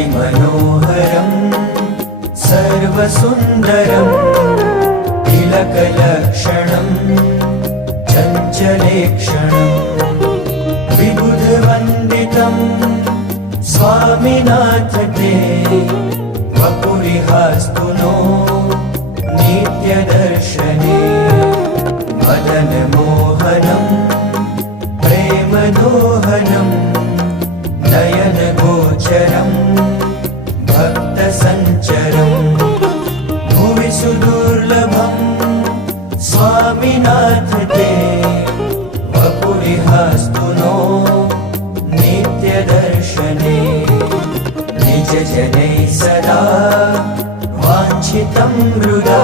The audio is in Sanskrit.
अतिमनोहरं सर्वसुन्दरं तिलकलक्षणं चञ्चलेक्षणं विबुधवन्दितं स्वामिनाथ ते वपुरिहास्तु नो नित्यदर्शने मदनमोहनं प्रेमदोहनं नयनगोचरं भक्तसञ्चरं भुवि सुदुर्लभं स्वामिनाथ ते वपुरिहास्तु नो नित्यदर्शने निजजनैः सदा वाञ्छितं हृदा